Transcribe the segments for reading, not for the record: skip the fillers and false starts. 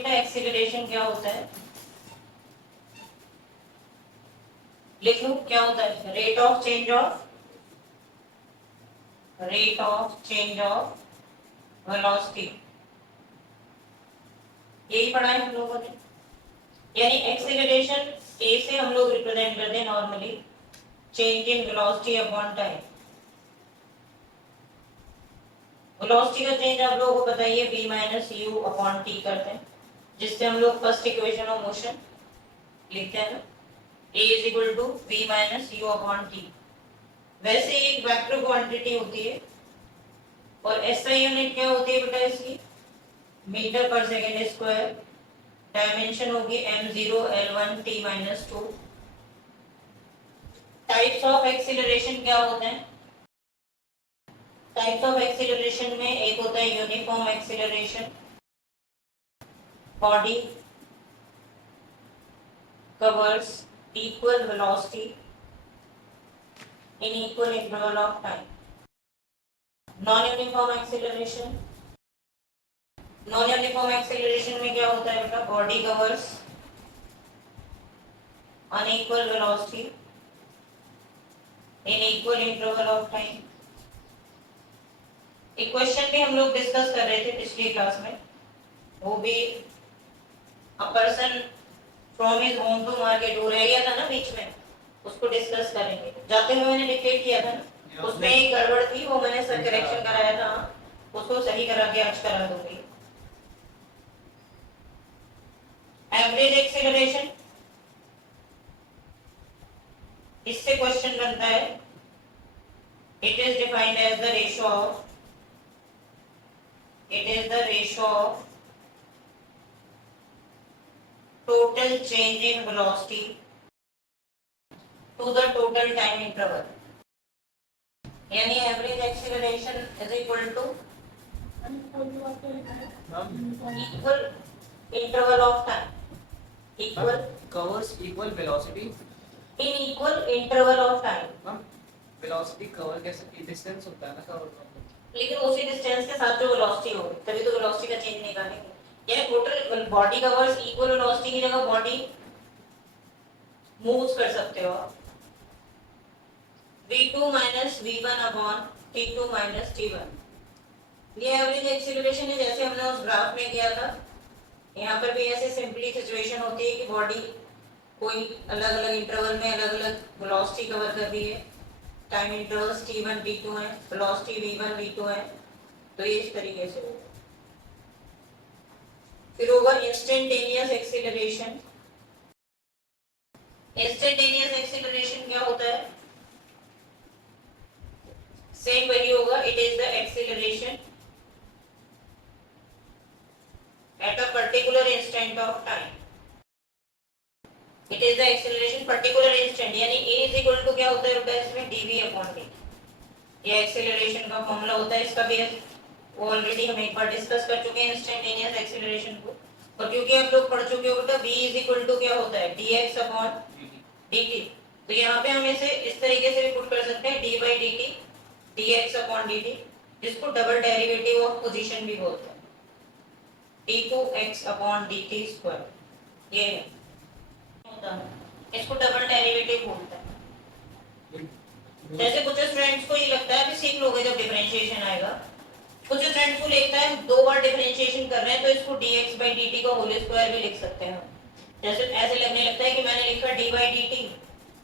बेटा एक्सीलरेशन क्या होता है, लिख लो क्या होता है, rate of change of velocity, यही पढ़ा है हम लोगों ने। यानी एक्सीलरेशन ए से हम लोग रिप्रेजेंट करते हैं normally change in velocity upon time. Velocity का चेंज आप लोगों को बताइए v minus u upon T करते हैं, जिससे हम लोग फर्स्ट इक्वेशन ऑफ मोशन लिखते हैं ना, a is equal to v minus u upon t. वैसे एक वेक्टर क्वांटिटी होती है और एसआई यूनिट क्या होती है बेटा इसकी, मीटर पर सेकेंड स्क्वायर, डायमेंशन होगी m0 l1 t minus 2। Types of acceleration क्या होते हैं, टाइप्स ऑफ एक्सीलरेशन में एक होता है uniform acceleration, body covers equal velocity in equal interval of time. Non-uniform acceleration, non-uniform acceleration में क्या होता है बेटा, body covers unequal velocity in equal interval of time. एक क्वेश्चन भी हम लोग डिस्कस कर रहे थे पिछली क्लास में, वो भी a person from his home to market, वो रह गया था ना बीच में, उसको डिस्कस करेंगे। जाते हुए मैंने डिक्टेट किया था ना, उसमें एक गड़बड़ थी, वो मैंने सर करेक्शन कराया था, उसको सही करा के आज करा दूंगी। एवरेज एक्सीलरेशन, इससे क्वेश्चन बनता है, it is defined as the ratio of, it is the ratio of total change in velocity to the total time interval. यानी average acceleration is equal to equal interval of time, equal covers equal velocity in equal interval of time. velocity cover कैसे distance होता है ना cover, लेकिन उसी distance के साथ जो वेलोसिटी हो, तभी तो वेलोसिटी का चेंज निकालेंगे। यानी total body covers equal velocity की जगह बॉडी मूव्स कर सकते हो आप, v2 minus v1 upon t2 minus t1। ये एवरेज एक्सीलरेशन है जैसे हमने उस ग्राफ में किया था। यहाँ पर भी ऐसे सिंपली सिचुएशन होती है कि बॉडी कोई अलग अलग इंटरवल में अलग अलग वेलोसिटी कवर कर रही है, टाइम इंटरवल्स t1 t2 है, वेलोसिटी v1 v2 है, तो ये इस तरीके से होगा। फिर होगा इंस्टेंटेनियस एक्सीलरेशन। इंस्टेंटेनियस एक्सीलरेशन क्या होता है, सेम वही होगा, it is the acceleration at a particular instant of time, it is the acceleration particular instant. यानी a इज इक्वल टू क्या होता है बेटा इसमें dv अपॉन dt, ये एक्सीलरेशन का फॉर्मूला होता है। इसका भी ऑलरेडी हम एक बार डिस्कस कर चुके हैं इंस्टेंटेनियस एक्सीलरेशन को, और क्योंकि आप लोग पढ़ चुके हो बेटा v इज इक्वल टू क्या होता है dx अपॉन dt, तो यहाँ पे हम इसे इस तरीके से भी पुट कर सकते हैं d by dt dx upon dt, जिसको डबल डेरिवेटिव ऑफ पोजीशन भी बोलते हैं, d2x अपॉन dt स्क्वायर, ये होता है, इसको डबल डेरिवेटिव बोलते हैं। जैसे कुछ स्टूडेंट्स को ये लगता है कि सीख लोगे जब डिफरेंशिएशन आएगा, कुछ स्टूडेंट्स को लगता है दो बार डिफरेंशिएशन कर रहे हैं तो इसको dx by dt का होल स्क्वायर भी लिख सकते हैं। जैसे ऐसे लगने लगता है कि मैंने लिखा d by dt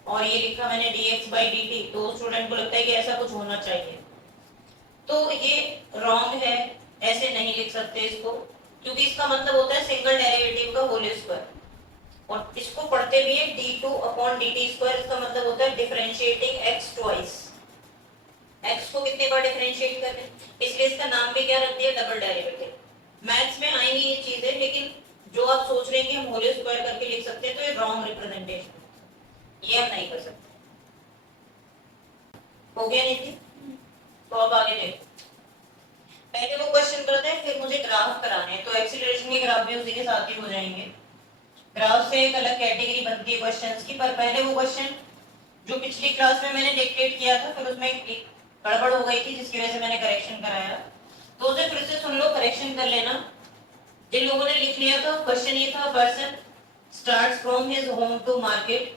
और ये लिखा मैंने dx by dt, तो स्टूडेंट को लगता है कि ऐसा कुछ होना चाहिए, तो ये रॉन्ग है, ऐसे नहीं लिख सकते इसको, क्योंकि इसका मतलब होता है सिंगल डेरिवेटिव का होल स्क्वायर, और इसको पढ़ते भी है d2 अपॉन dt स्क्वायर, इसका मतलब होता है डिफरेंशिएटिंग x ट्वाइस, x को कितने बार डिफरेंशिएट कर रहे हैं, इसलिए इसका नाम भी क्या रख दिया, डबल डेरिवेटिव। मैथ्स में आएंगी ये चीजें, लेकिन जो आप सोच रहे हैं कि हम होल स्क्वायर करके लिख सकते हैं, तो ये रॉन्ग रिप्रेजेंटेशन, ये हम नहीं कर सकते। हो गया नीति, तो अब आगे देखो, पहले वो क्वेश्चन करते हैं, फिर मुझे ग्राफ कराने हैं, तो एक्सीलरेशन के ग्राफ भी उसी के साथ ही हो जाएंगे। ग्राफ से एक अलग कैटेगरी बनती है क्वेश्चंस की, पर पहले वो क्वेश्चन जो पिछली क्लास में मैंने डिक्टेट किया था, फिर उसमें एक गड़बड़ हो गई थी जिसकी वजह से मैंने करेक्शन कराया, तो उसे फिर से सुन लो, करेक्शन कर लेना। जिन लोगों ने लिख लिया था क्वेश्चन ये था, person starts from his home to market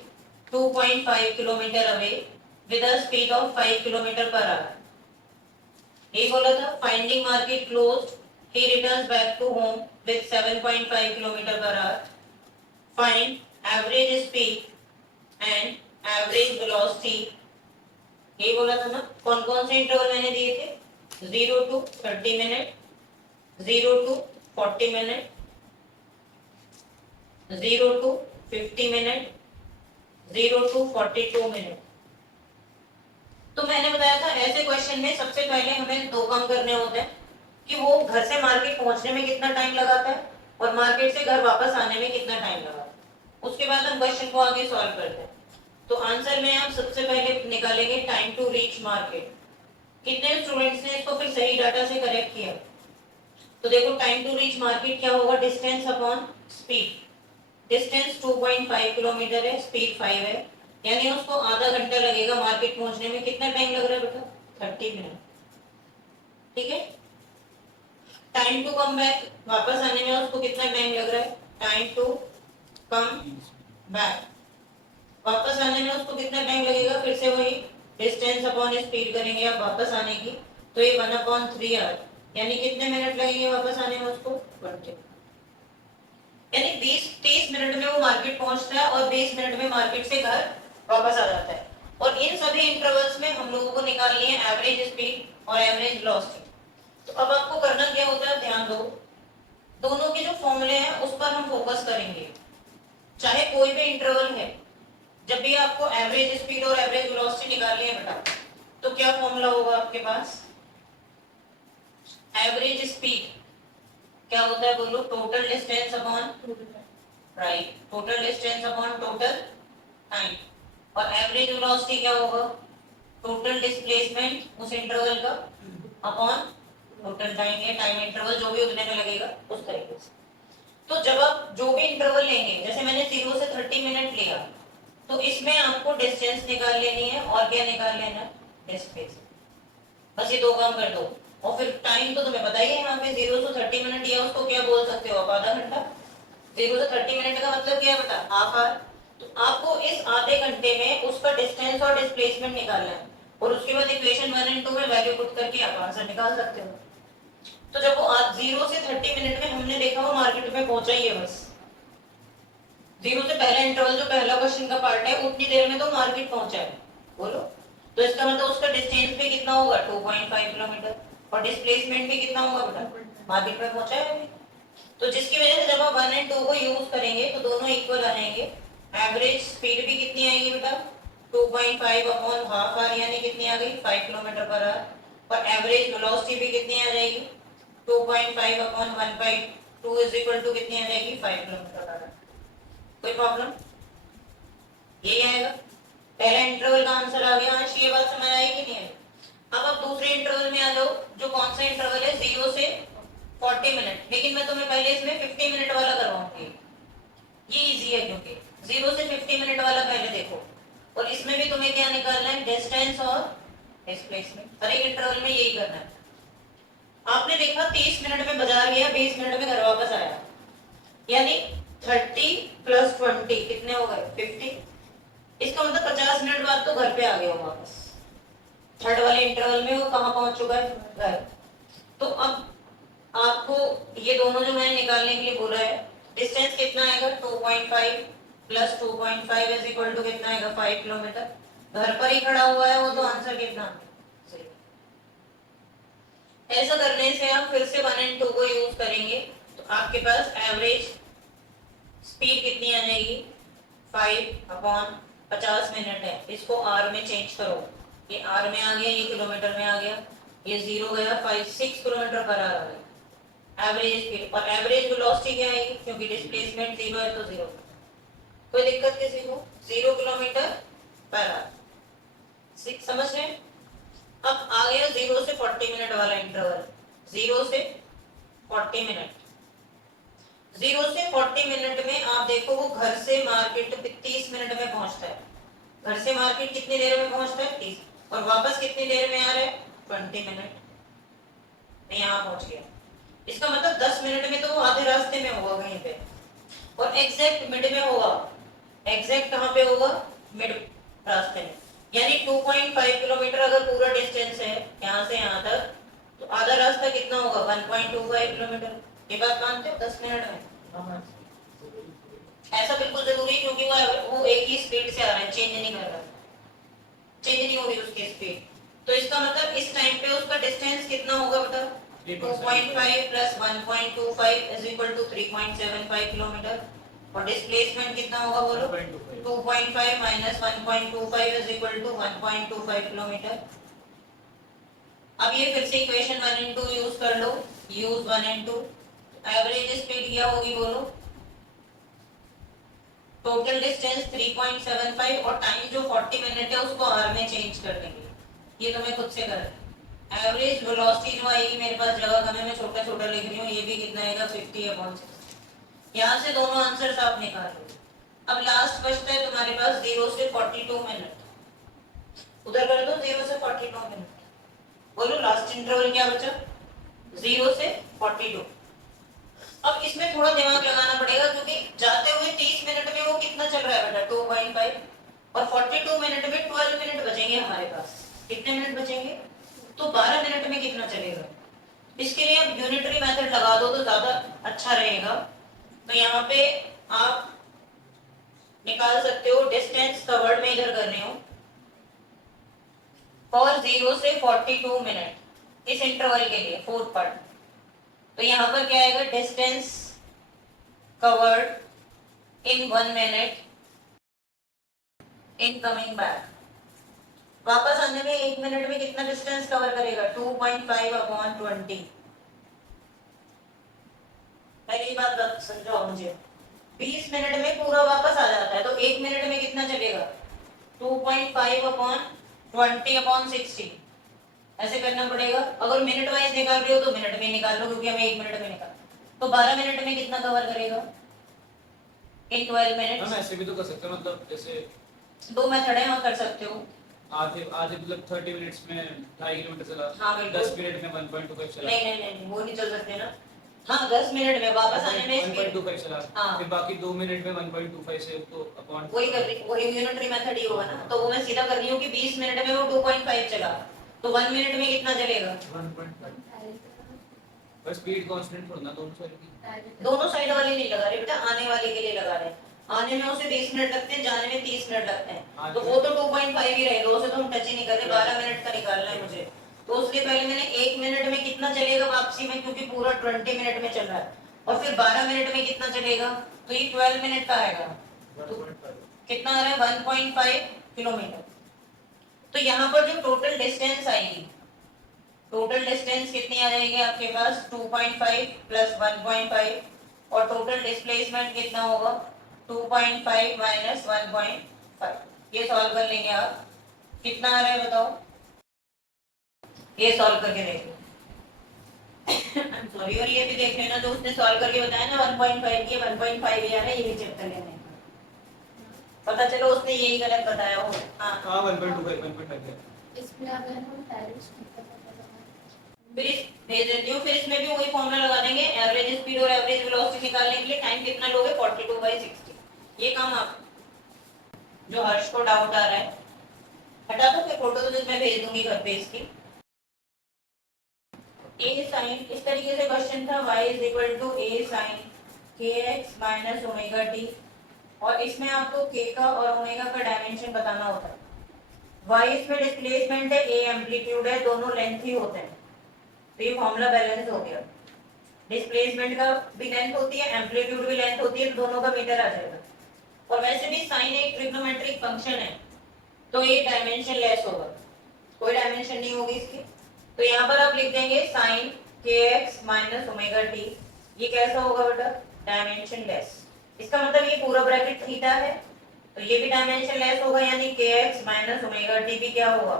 2.5 kilometre away with a speed of 5 kilometre per hour. ये बोला था finding market closed, he returns back to home with 7.5 kilometre per hour. Find average speed and average velocity. ये बोला था ना, कौन कौन से इंटरवल मैंने दिए थे, 0 to 30 minute, 0 to 40 minute, 0 to 50 minute, 0 to 42 minute. तो मैंने बताया था ऐसे क्वेश्चन में सबसे पहले हमें दो काम करने होते हैं कि वो घर से मार्केट पहुंचने में कितना टाइम लगाता है और मार्केट से घर वापस आने में कितना टाइम लगाता है। उसके बाद हम क्वेश्चन को आगे सॉल्व करते हैं। तो आंसर में आप सबसे पहले निकालेंगे टाइम टू रीच मार्केट। कितने स्टूडेंट्स ने इसको फिर सही डाटा से करेक्ट किया? तो देखो टाइम टू रीच मार्केट क्या होगा, distance upon speed. Distance 2.5 kilometre है, स्पीड 5 है, यानी उसको आधा घंटा लगेगा मार्केट पहुंचने में। कितना टाइम लग रहा है बेटा, 30 मिनट। ठीक है। टाइम टू कम बैक, वापस आने में उसको कितना टाइम लग रहा है, टाइम टू कम बैक, वापस आने में उसको कितना टाइम लगेगा, फिर से वही डिस्टेंस अपॉन स्पीड करेंगे आप वापस आने की, तो ये 1/3 आवर, यानी कितने मिनट लगेंगे वापस आने में उसको, 20। यानी 20-30 मिनट में वो मार्केट पहुंचता है और 20 मिनट में मार्केट से घर वापस आ जाता है। और इन सभी इंटरवल्स में हम लोगों को निकालनी है एवरेज स्पीड और एवरेज वेलोसिटी। तो अब आपको करना क्या होता है, ध्यान दो, दोनों के जो फॉर्मूले हैं उस पर हम फोकस करेंगे। चाहे कोई भी इंटरवल है, जब भी आपको एवरेज स्पीड और एवरेज वेलोसिटी निकालनी है बेटा, तो क्या फॉर्मूला होगा आपके पास, एवरेज स्पीड क्या होता है बोलो, total distance upon, right, total distance upon total time. और एवरेज वेलोसिटी क्या होगा, टोटल डिस्प्लेसमेंट उस इंटरवल का अपॉन टोटल टाइम, या टाइम इंटरवल जो भी उतने में लगेगा उस तरीके से। तो जब आप जो भी इंटरवल लेंगे, जैसे मैंने 0 से 30 मिनट लिया, तो इसमें आपको डिस्टेंस निकाल लेनी है और क्या निकाल लेना है, डिस्प्लेसमेंट। बस ये दो काम कर दो। और फिर टाइम तो तुम्हें पता ही है, यहाँ पे 0 से 30 मिनट दिया, उसको क्या बोल सकते हो आप, आधा घंटा। 0 से 30 मिनट का मतलब क्या है बेटा, हाफ आवर। तो आपको इस आधे घंटे में उसका डिस्टेंस और डिस्प्लेसमेंट निकालना है, और उसके बाद इक्वेशन 1 और 2 में वैल्यू पुट करके आप आंसर निकाल सकते हो। तो जब वो 0 से 30 मिनट में हमने देखा वो मार्केट में पहुंचा ही है, बस 0 से पहला इंटरवल जो पहला क्वेश्चन का पार्ट है, उतनी देर में तो मार्केट पहुंचा है, बोलो। तो इसका मतलब उसका डिस्टेंस भी कितना होगा, 2.5 किलोमीटर, और डिस्प्लेसमेंट भी कितना होगा बेटा, मार्केट में पहुंचा है अभी। तो जिसकी वजह से जब आप 1 और 2 को यूज करेंगे तो दोनों इक्वल आ जाएंगे। एवरेज स्पीड भी कितनी आएगी बेटा, 2.5 अपॉन हाफ आवर, यानी कितनी आ गई, 5 किलोमीटर पर आवर। और एवरेज वेलोसिटी भी कितनी आ जाएगी, 2.5 अपॉन 1/2 इज इक्वल टू कितनी आ जाएगी, 5 किलोमीटर पर आवर। कोई प्रॉब्लम, यही आएगा। पहला इंटरवल का आंसर आ गया। आज ये बात समझ आई कि नहीं आई? अब आप दूसरे इंटरवल में आ जाओ, जो कौन सा इंटरवल है, 0 से 40 मिनट। लेकिन मैं तुम्हें पहले इसमें 50 मिनट वाला करवाऊंगी, ये इजी है, क्योंकि 0 से 50 मिनट वाला पहले देखो। और इसमें भी तुम्हें क्या निकालना है, डिस्टेंस और डिस्प्लेसमेंट। हर एक इंटरवल में यही करना है। आपने देखा 30 मिनट में बाजार गया, 20 मिनट में घर वापस आया, यानी 30 प्लस 20 कितने हो गए, 50। इसका मतलब 50 मिनट बाद तो घर पे आ गया हो वापस। थर्ड वाले इंटरवल में वो कहाँ पहुंच चुका है, घर। तो अब आपको ये दोनों जो मैंने निकालने के लिए बोला है, डिस्टेंस कितना आएगा, 2.5 प्लस 2.5 इज इक्वल टू कितना आएगा, 5 किलोमीटर। घर पर ही खड़ा हुआ है वो, तो आंसर कितना सही। ऐसा करने से आप फिर से 1 और 2 को यूज करेंगे, तो आपके पास एवरेज स्पीड कितनी आ जाएगी, 5 अपॉन 50 मिनट है, इसको आर में चेंज करो। ये आर में आ गया, ये किलोमीटर में आ गया, ये 0 गया, 6 किलोमीटर पर आवर आ गया एवरेज स्पीड। और एवरेज वेलोसिटी क्या आएगी, क्योंकि डिस्प्लेसमेंट 0 है तो 0। कोई दिक्कत किसी को, 0 किलोमीटर पर आवर। समझ रहे हैं? अब आ गया 0 से 40 मिनट वाला इंटरवल। 0 से 40 मिनट, 0 से 40 मिनट में आप देखो वो घर से मार्केट 30 मिनट में पहुंचता है। घर से मार्केट कितनी देर में पहुंचता है, 30, और वापस कितनी देर में आ रहा है, 20 मिनट में यहाँ पहुंच गया। इसका मतलब 10 मिनट में तो वो आधे रास्ते में होगा कहीं पे, और एग्जैक्ट मिड में होगा। एग्जैक्ट कहाँ पे होगा? मिड रास्ते में। यानी 2.5 किलोमीटर अगर पूरा डिस्टेंस है यहाँ से यहाँ तक, तो आधा रास्ता कितना होगा? 1.25 किलोमीटर। ये बात मानते हो 10 मिनट में? ऐसा बिल्कुल जरूरी है, क्योंकि वो एक ही स्पीड से आ रहा है, चेंज नहीं कर रहा, चेंज नहीं हो रही उसकी स्पीड। तो इसका मतलब इस टाइम पे उसका डिस्टेंस कितना होगा बेटा? 2.5 plus 1.25 is equal to 3.75 kilometre. और डिस्प्लेसमेंट कितना होगा बोलो? 2.5 minus 1.25 is equal to 1.25 kilometre. अब ये फिर से इक्वेशन 1 एंड 2 यूज कर लो, यूज 1 एंड 2। एवरेज स्पीड क्या होगी बोलो? टोटल डिस्टेंस 3.75 और टाइम जो 40 मिनट है उसको आवर में चेंज कर देंगे, ये तो मैं खुद से कर। एवरेज वेलोसिटी जो आएगी, मेरे पास जगह कम है, मैं छोटा छोटा लिख रही हूँ, ये भी कितना आएगा? 50/6। यहाँ से दोनों आंसर्स आप निकाल लो। अब लास्ट बचता है तुम्हारे पास 0 से 42 मिनट, उधर कर दो 0 से 42 मिनट। बोलो लास्ट इंटरवल क्या बचा? 0 से 42। अब इसमें थोड़ा दिमाग लगाना पड़ेगा, क्योंकि जाते हुए 30 मिनट में वो कितना चल रहा है बेटा? 2.5, और 42 मिनट में 12 मिनट बचेंगे हमारे पास। कितने मिनट बचेंगे? तो 12 मिनट में कितना चलेगा? इसके लिए आप यूनिटरी मेथड लगा दो तो ज्यादा अच्छा रहेगा। तो यहाँ पे आप निकाल सकते हो डिस्टेंस कवर्ड में, इधर कर रहे हो, और 0 से 42 मिनट इस इंटरवल के लिए फोर्थ पार्ट। तो यहाँ पर क्या आएगा? Distance covered in 1 minute in coming back. वापस आने में 1 मिनट में कितना डिस्टेंस कवर करेगा? 2.5/20। पहली बात समझाओ मुझे, 20 मिनट में पूरा वापस आ जाता है, तो 1 मिनट में कितना चलेगा? 2.5/20/60। ऐसे करना पड़ेगा। अगर मिनट वाइज निकाल रहे हो तो मिनट में निकाल लो, क्योंकि हमें 1 मिनट में निकाल। तो 12 मिनट में कितना कवर करेगा? इन 12 मिनट। हम ऐसे भी तो कर सकते हैं, मतलब जैसे दो मेथड है, आप कर सकते हो। आधे आधे मतलब 30 मिनट्स में 2.5 किलोमीटर चला, हाँ, बिल्कुल। 10 मिनट में 1.25 चला। नहीं नहीं नहीं, वो नहीं चल सकते ना। हाँ, 10 मिनट में वापस आने में 1.25 चला, हाँ। फिर बाकी 2 मिनट में 1.25 से उसको अपॉन वही कर रही, वही यूनिटरी मेथड ही होगा ना। तो वो मैं सीधा कर रही हूँ कि 20 मिनट में वो 2.5 चला, तो 1 मिनट में कितना चलेगा? 1.5। पर स्पीड कांस्टेंट थोड़ा ना दोनों साइड की। दोनों साइड वाले नहीं लगा रहे बेटा, आने वाले के लिए लगा रहे हैं। आने में उसे 20 मिनट लगते हैं, जाने में 30 मिनट लगते हैं, तो वो तो 2.5 ही रहेगा, उसे तो हम टच ही नहीं कर रहे। 12 मिनट का निकालना है मुझे, तो उसके पहले मैंने 1 मिनट में कितना चलेगा वापसी में, क्योंकि पूरा 20 मिनट में चल रहा है, और फिर 12 मिनट में कितना चलेगा, तो ये 12 मिनट का आएगा। तो कितना आ रहा है? 1.5 किलोमीटर। तो यहाँ पर जो टोटल डिस्टेंस आएगी, टोटल डिस्टेंस कितनी आ जाएगी आपके पास? 2.5 प्लस 1.5, और टोटल डिस्प्लेसमेंट कितना होगा? 2.5 माइनस 1.5। ये सॉल्व कर लेंगे आप, कितना आ रहा है बताओ? ये सॉल्व करके देखो। सॉरी, और ये भी देख लेना, जो उसने सॉल्व करके बताया ना 1.5, ये 1.5 ही आ रहा है, ये भी चेक कर लेना। पता चलो उसने यही गलत बताया हो। हाँ 1.25 1.5। इसमें अगर हम डायरेक्ट फिर भेज देती हूँ, फिर इसमें भी वही फॉर्मूला लगा देंगे, एवरेज स्पीड और एवरेज वेलोसिटी निकालने के लिए टाइम कितना लोगे? 42/60। ये काम आप, जो हर्ष को डाउट आ रहा है, हटा दो, फिर फोटो तो मैं भेज दूंगी घर पे इसकी। ए साइन, इस तरीके से क्वेश्चन था, y is equal to a sine kx minus omega t, और इसमें आपको k का और ओमेगा का डायमेंशन बताना होता है। y इसमें डिस्प्लेसमेंट है, a एम्पलीट्यूड है, दोनों लेंथ ही होते हैं, तो ये फॉर्मूला बैलेंस हो गया। डिस्प्लेसमेंट का भी लेंथ होती है, एम्पलीट्यूड भी लेंथ होती है, तो दोनों का मीटर आ जाएगा। और वैसे भी साइन एक ट्रिग्नोमेट्रिक फंक्शन है, तो ये डायमेंशन लेस होगा, कोई डायमेंशन नहीं होगी इसकी। तो यहाँ पर आप लिख देंगे sine kx minus omega t, ये कैसा होगा बेटा? Dimensionless. इसका मतलब ये पूरा ब्रैकेट थीटा है, तो ये भी डायमेंशन लेस होगा, यानी kx माइनस ओमेगा टी भी क्या होगा?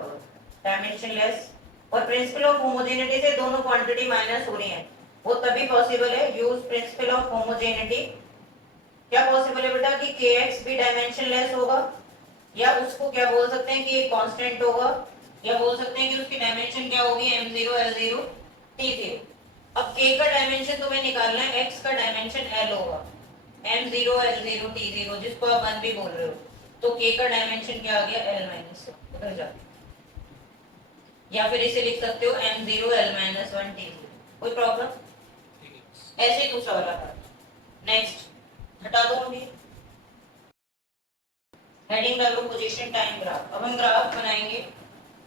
Dimension less. और प्रिंसिपल ऑफ होमोजेनिटी से दोनों क्वांटिटी माइनस हो रही हैं, वो तभी पॉसिबल है, यूज प्रिंसिपल ऑफ होमोजेनिटी। क्या पॉसिबल है बेटा कि kx भी डायमेंशन लेस होगा, या उसको क्या बोल सकते हैं कि ये कांस्टेंट होगा, या बोल सकते हैं कि उसकी डायमेंशन क्या होगी? m0 l0 t0। अब k का डायमेंशन तुम्हें निकालना है, x का डायमेंशन l होगा, m0 l0 t0 जिसको आप 1 भी बोल रहे हो, तो k का डायमेंशन क्या आ गया l माइनस उधर जाके, या फिर इसे लिख सकते हो m0 l माइनस 1 t0, कोई प्रॉब्लम? ऐसे ही दूसरा वाला था। नेक्स्ट हटा दूंगी, हेडिंग डालो पोजीशन टाइम ग्राफ। अब हम ग्राफ बनाएंगे,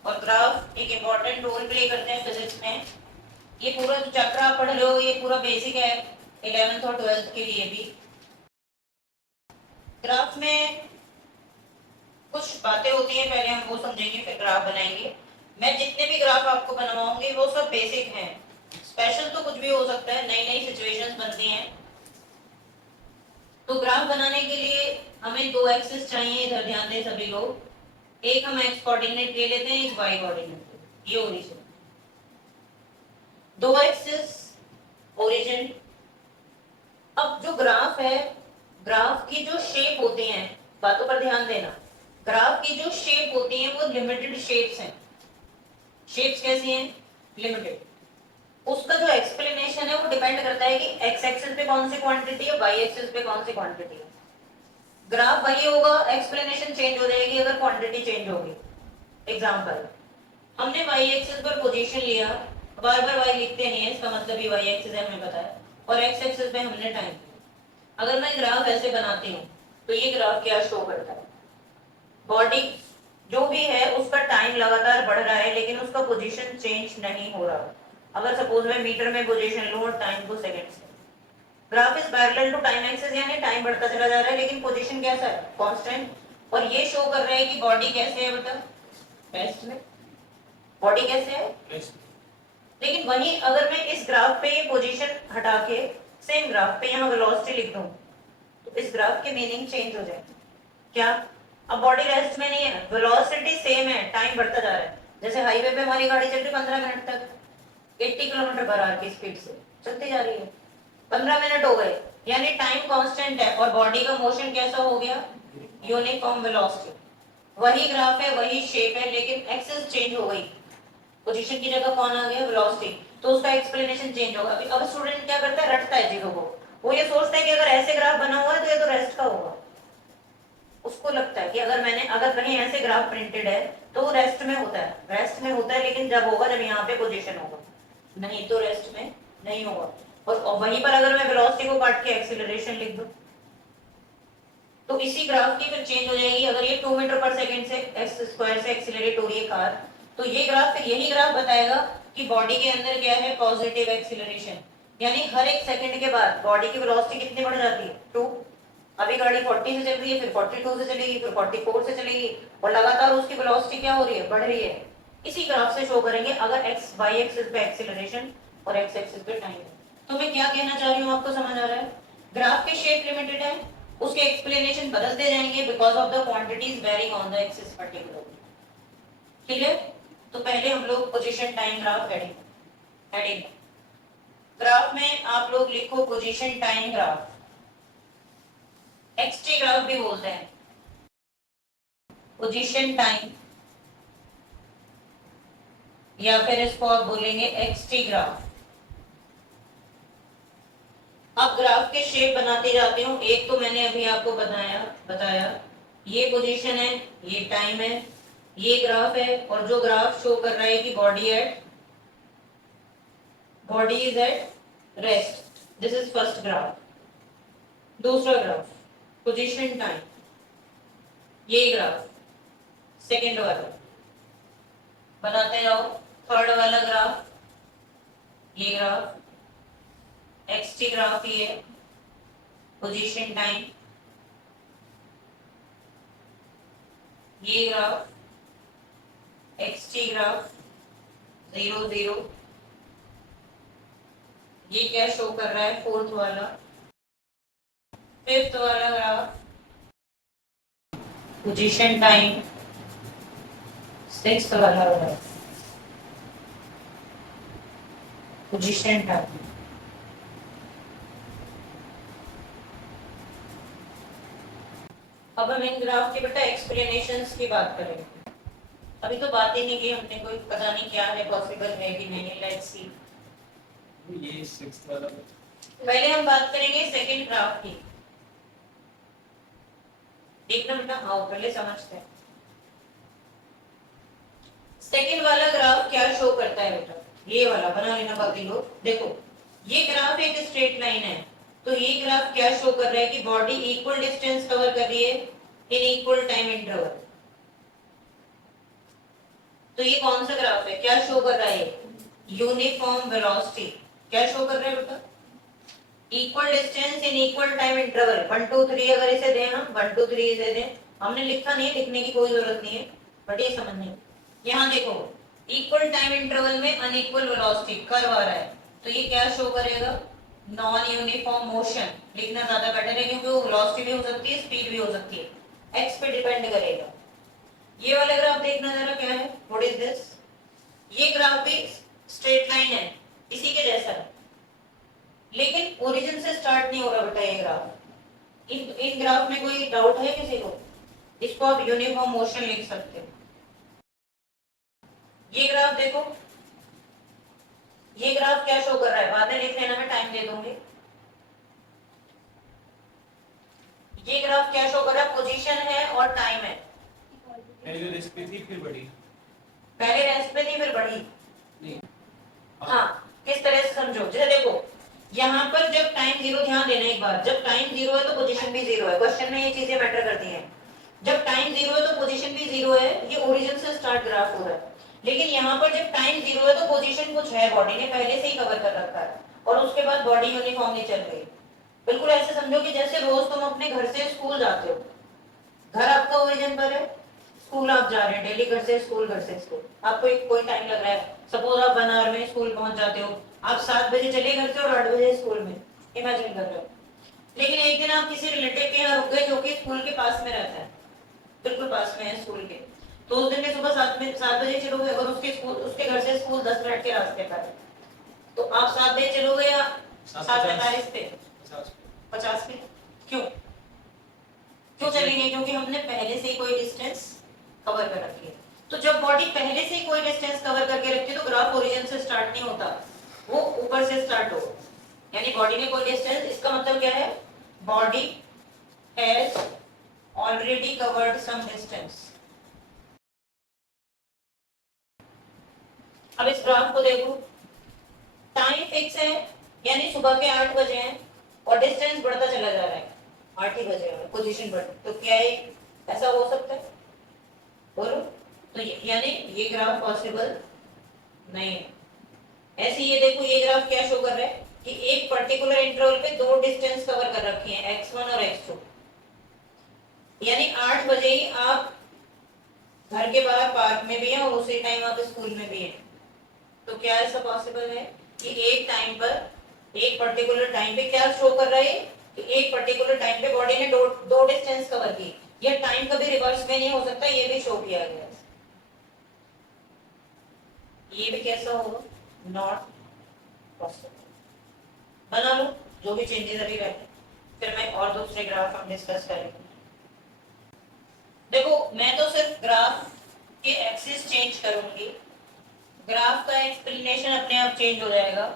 और ग्राफ एक इंपॉर्टेंट रोल प्ले करते हैं फिजिक्स में। ये पूरा जो चैप्टर आप पढ़ रहे हो ये पूरा बेसिक है 11th और 12th के लिए भी। ग्राफ में कुछ बातें होती हैं, पहले हम वो समझेंगे फिर ग्राफ बनाएंगे। मैं जितने भी ग्राफ आपको बनवाऊंगी वो सब बेसिक हैं, स्पेशल तो कुछ भी हो सकता है, नई नई सिचुएशंस बनती हैं। तो ग्राफ बनाने के लिए हमें दो एक्सिस चाहिए, इधर ध्यान दें सभी लोग। एक हम एक्स कोऑर्डिनेट ले लेते हैं, एक वाई कोऑर्डिनेट, ये ओरिजिन, दो एक्सिस ओरिजिन। अब जो ग्राफ है, ग्राफ की जो शेप होती हैं, बातों पर ध्यान देना, ग्राफ की जो शेप होती हैं वो लिमिटेड शेप्स हैं। शेप्स कैसी हैं? लिमिटेड। उसका जो एक्सप्लेनेशन है वो डिपेंड करता है कि एक्स एक्सिस पे कौन सी क्वांटिटी है, वाई एक्सिस पे कौन सी क्वांटिटी है। ग्राफ वही होगा, एक्सप्लेनेशन चेंज हो जाएगी अगर क्वांटिटी चेंज होगी। एग्जांपल, हमने वाई एक्सिस पर पोजीशन लिया, बार बार वाई लिखते नहीं है, इसका मतलब ही वाई एक्सिस है, हमें पता है, और एक्स एक्सिस पे हमने टाइम लिया। अगर मैं ग्राफ ऐसे बनाती हूँ तो ये ग्राफ क्या शो करता है? बॉडी जो भी है उसका टाइम लगातार बढ़ रहा है लेकिन उसका पोजीशन चेंज नहीं हो रहा। अगर सपोज मैं मीटर में पोजीशन लूं और टाइम को सेकंड्स में, graph is parallel to time axis, यानी टाइम बढ़ता चला जा रहा है लेकिन पोजीशन कैसा है? कांस्टेंट। और ये शो कर रहा है कि बॉडी कैसे है, बता रेस्ट में, बॉडी कैसे है रेस्ट। लेकिन वहीं अगर मैं इस ग्राफ पे ये पोजीशन हटा के सेम ग्राफ पे यहाँ वेलोसिटी लिख दूं तो इस ग्राफ के मीनिंग चेंज हो जाए। क्या? अब बॉडी रेस्ट में नहीं है, वेलोसिटी सेम है, टाइम बढ़ता जा रहा है। जैसे हाईवे पे हमारी गाड़ी चल रही 15 मिनट तक 80 किलोमीटर पर आवर की स्पीड से चलती जा रही है, 15 मिनट हो गए, यानी टाइम कांस्टेंट है और बॉडी का मोशन कैसा हो गया? Uniform velocity. वही ग्राफ है, वही शेप है, लेकिन एक्सिस चेंज हो गई, पोजीशन की जगह कौन आ गया? वेलोसिटी। तो उसका एक्सप्लेनेशन चेंज होगा। अभी अब स्टूडेंट क्या करता है? रटता है चीजों को। वो ये सोचता है कि अगर ऐसे ग्राफ बना हुआ है तो ये तो रेस्ट का होगा। उसको लगता है कि अगर कहीं ऐसे ग्राफ प्रिंटेड है तो वो रेस्ट में होता है, रेस्ट में होता है, लेकिन जब होगा जब यहाँ पे पोजीशन होगा, नहीं तो रेस्ट में नहीं होगा। और वहीं पर अगर मैं वेलोसिटी को काट के एक्सीलरेशन लिख दूं तो इसी ग्राफ की फिर चेंज हो जाएगी। अगर ये 2 मीटर पर सेकंड से एक्स स्क्वायर से एक्सीलरेट हो रही है कार, तो ये ग्राफ फिर यही ग्राफ बताएगा कि बॉडी के अंदर क्या है? पॉजिटिव एक्सीलरेशन, यानी हर एक सेकंड के बाद बॉडी की वेलोसिटी कितनी बढ़ जाती है? 2। अभी गाड़ी 40 से चल रही है, फिर 42 से चलेगी, फिर 44 से चलेगी, और लगातार उसकी वेलोसिटी क्या हो रही है? बढ़ रही है। इसी ग्राफ से शो करेंगे अगर एक्स वाई एक्सिस पे एक्सीलरेशन और एक्स एक्सिस पे टाइम है। तो मैं क्या कहना चाह रही हूँ, आपको समझ आ रहा है? ग्राफ के शेप लिमिटेड है, उसके एक्सप्लेनेशन बदलते जाएंगे because of the quantities varying on the axis particularly. Clear? तो पहले हम लोग position time graph heading graph में आप लोग लिखो position time graph, x t graph भी बोलते हैं, पोजीशन टाइम, या फिर इसको आप बोलेंगे एक्सटी ग्राफ। अब ग्राफ के शेप बनाते जाते हूँ। एक तो मैंने अभी आपको बताया ये पोजीशन है, ये टाइम है, ये ग्राफ है, और जो ग्राफ शो कर रहा है कि body is at rest, this is first graph. दूसरा ग्राफ पोजीशन टाइम, ये ग्राफ सेकंड वाला, बनाते जाओ। थर्ड वाला ग्राफ, ये ग्राफ एक्सटी ग्राफ, ये पोजीशन टाइम, ये ग्राफ एक्सटी ग्राफ 0 0, ये क्या शो कर रहा है? फोर्थ वाला। फिफ्थ वाला ग्राफ पोजीशन टाइम, सिक्स्थ वाला ग्राफ पोजीशन टाइम। अब हम इन ग्राफ के बेटा एक्सप्लेनेशंस की बात करेंगे। अभी तो बात ही नहीं की हमने, कोई पता नहीं क्या है, पॉसिबल है कि नहीं, लेट्स सी। ये 6th वाला पहले हम बात करेंगे सेकंड ग्राफ की। देखना बेटा, हाँ पहले समझते हैं सेकंड वाला ग्राफ क्या शो करता है बेटा। ये वाला बना लेना बाकी लोग। देखो ये ग्राफ एक स्ट्रेट लाइन है, तो ये ग्राफ क्या शो कर रहा है कि बॉडी इक्वल डिस्टेंस कवर कर रही है इन इक्वल टाइम इंटरवल। तो ये कौन सा ग्राफ है, क्या शो कर रहा है, यूनिफॉर्म वेलोसिटी। क्या शो कर रहा है बेटा, equal distance in equal time interval. 1 2 3 अगर इसे दें हम 1 2 3 इसे दें, हमने लिखा नहीं, लिखने की कोई जरूरत नहीं है, बट ये समझने। यहाँ देखो इक्वल टाइम इंटरवल में अनइक्वल वेलोसिटी कर्व आ रहा है, तो ये क्या शो करेगा, नॉन यूनिफॉर्म मोशन। लिखना ज्यादा बेटर है क्योंकि वो वेलोसिटी भी हो सकती है, स्पीड भी हो सकती है, एक्स पे डिपेंड करेगा। ये वाला ग्राफ देखना जरा क्या है, व्हाट इज दिस। ये ग्राफ भी स्ट्रेट लाइन है इसी के जैसा, लेकिन ओरिजिन से स्टार्ट नहीं हो रहा बेटा ये ग्राफ। इन ग्राफ में कोई डाउट है किसी को, इसको आप यूनिफॉर्म मोशन लिख सकते हो। ये ग्राफ देखो, ये ग्राफ क्या शो कर रहा है, बाद में लिख लेना, मैं टाइम दे दूंगी। ये ग्राफ क्या शो कर रहा है, पोजीशन है और टाइम है। पहले रेस्ट पे थी फिर बढ़ी। पहले रेस्ट पे थी फिर बढ़ी। नहीं हाँ किस तरह से समझो, जैसे देखो यहाँ पर जब टाइम जीरो, ध्यान देना एक बार, जब टाइम जीरो है तो पोजीशन भी जीरो है। क्वेश्चन में ये चीजें मैटर करती हैं। जब टाइम जीरो है तो पोजीशन भी जीरो है, ये ओरिजिन से स्टार्ट ग्राफ हो रहा है। लेकिन यहाँ पर जब टाइम जीरो है तो पोजीशन कुछ है, बॉडी ने पहले से ही कवर कर रखा है, और उसके बाद बॉडी यूनिफॉर्म नहीं चल रही। बिल्कुल ऐसे समझो कि जैसे रोज तुम अपने घर से स्कूल जाते हो, घर आपका ओरिजिन पर है, स्कूल आप जा रहे हैं डेली, घर से स्कूल, घर से स्कूल, आपको एक कोई टाइम लग रहा है, सपोज आप 1 आवर में स्कूल पहुंच जाते हो, आप 7 बजे चले घर से और 8 बजे स्कूल में, इमेजिन कर रहे हो। लेकिन एक दिन आप किसी रिलेटिव के यहाँ रुक गए जो कि स्कूल के पास में रहता है, बिल्कुल पास में है स्कूल के, तो उस दिन में सुबह 7 बजे चलोगे, अगर उसके घर से स्कूल 10 मिनट के रास्ते पर है, तो आप 7 बजे चलोगे या 7:45 पे, 50 पे। क्यों क्यों चलेंगे, क्योंकि हमने पहले से ही कोई डिस्टेंस कवर कर रखी है। तो जब बॉडी पहले से ही कोई डिस्टेंस कवर करके रखती है तो ग्राफ ओरिजिन से स्टार्ट नहीं होता, वो ऊपर से स्टार्ट होगा। यानी बॉडी ने कोई डिस्टेंस, इसका मतलब क्या है, body has already covered some distance. अब इस ग्राफ को देखो, टाइम फिक्स है यानी सुबह के 8 बजे हैं और डिस्टेंस बढ़ता चला जा रहा है, 8 ही बजे है, पोजीशन बढ़, तो क्या है ऐसा हो सकता है, बोलो। तो यानी ये ग्राफ पॉसिबल नहीं है। ऐसे ये देखो, ये ग्राफ क्या शो कर रहा है कि एक पर्टिकुलर इंटरवल पे दो डिस्टेंस कवर कर रखी है, x1 और x2। यानी 8 बजे ही आप घर के बाहर पार्क में भी हैं और उसी टाइम आप स्कूल में भी हैं। तो क्या ऐसा पॉसिबल है कि एक टाइम पर, एक पर्टिकुलर टाइम पे क्या शो कर रहा है कि एक पर्टिकुलर टाइम पे बॉडी ने दो डिस्टेंस कवर की। यह टाइम कभी रिवर्स में नहीं हो सकता, ये भी शो किया गया है। ये भी कैसा होगा, नॉट पॉसिबल। बना लो जो भी चेंजेस अभी रहते, फिर मैं और दूसरे ग्राफ हम डिस्कस करेंगे। देखो मैं तो सिर्फ ग्राफ के एक्सिस चेंज करूंगी, ग्राफ का एक्सप्लेनेशन अपने आप चेंज हो जाएगा,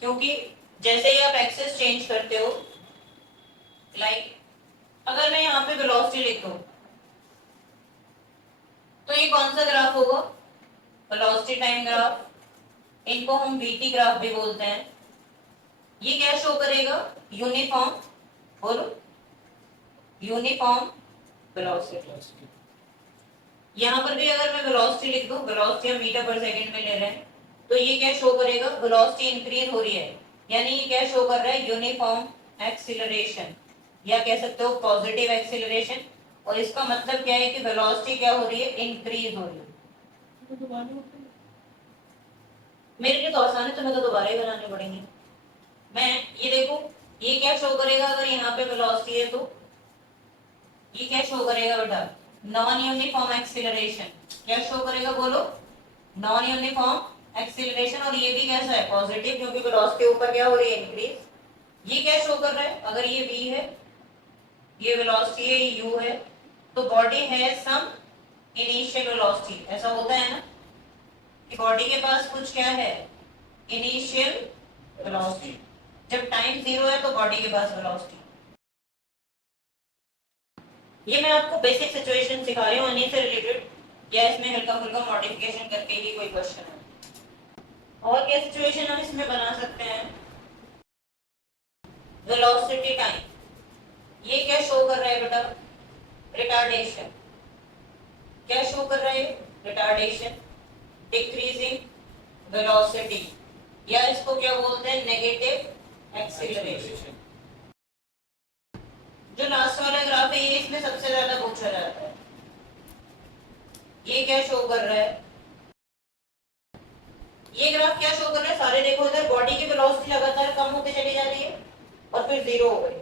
क्योंकि जैसे ही आप एक्सिस चेंज करते हो, लाइक अगर मैं यहाँ पे वेलोसिटी लिख दूं तो ये कौन सा ग्राफ होगा, वेलोसिटी टाइम ग्राफ, इनको हम वीटी ग्राफ भी बोलते हैं। ये क्या शो करेगा, यूनिफॉर्म, बोलो, यूनिफॉर्म वेलोसिटी। यहाँ पर भी अगर मैं वेलोसिटी लिख दूं, वेलोसिटी हम मीटर पर सेकंड में ले रहे हैं, तो ये क्या शो करेगा, वेलोसिटी इंक्रीज हो रही है, यानी ये क्या शो कर रहा है, यूनिफॉर्म एक्सीलरेशन, या कह सकते हो पॉजिटिव एक्सीलरेशन। और इसका मतलब क्या है कि वेलोसिटी क्या हो रही है, इंक्रीज हो रही है। मेरे लिए तो आसान है, तुम्हें तो दोबारा ही बनाने पड़ेंगे। मैं ये देखो, ये क्या शो करेगा, अगर यहाँ पे वेलोसिटी है तो ये क्या शो करेगा बेटा, नॉन यूनिफॉर्म एक्सीलरेशन। क्या शो करेगा, बोलो, नॉन यूनिफॉर्म एक्सीलरेशन। और ये भी कैसा है, पॉजिटिव, क्योंकि वेलोसिटी ऊपर क्या हो रही है, इंक्रीज। ये क्या शो कर रहा है, अगर ये v है, ये वेलोसिटी है, ये u है, तो बॉडी है सम इनिशियल वेलोसिटी। ऐसा होता है ना कि बॉडी के पास कुछ क्या है, इनिशियल वेलोसिटी, जब टाइम 0 है तो बॉडी के पास वेलोसिटी। ये मैं आपको बेसिक सिचुएशन सिखा रही हूँ इन्हीं से रिलेटेड, या इसमें हल्का फुल्का मॉडिफिकेशन करके ही कोई क्वेश्चन है। और क्या सिचुएशन हम इसमें बना सकते हैं? वेलोसिटी टाइम, ये क्या शो कर रहा है बेटा? रिटार्डेशन। क्या शो कर रहा है? रिटार्डेशन, डिक्रीजिंग वेलोसिटी, या इसको क्या बोलते हैं? Negative acceleration. जो लास्ट वाला ग्राफ है ये इसमें सबसे ज्यादा पूछा जाता है। ये क्या शो कर रहा है? ये ग्राफ क्या शो कर रहा है? सारे देखो इधर, बॉडी की वेलोसिटी लगातार कम होती चली जा रही है और फिर 0 हो गई।